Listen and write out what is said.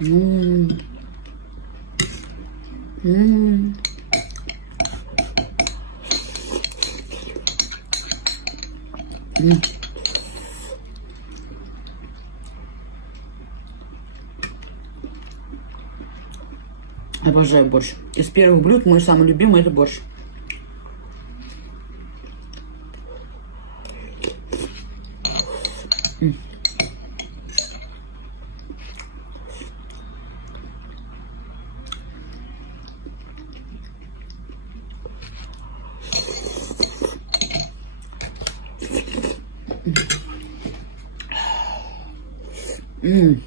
М. М. М. Обожаю борщ. Из первых блюд мой самый любимый это борщ. М.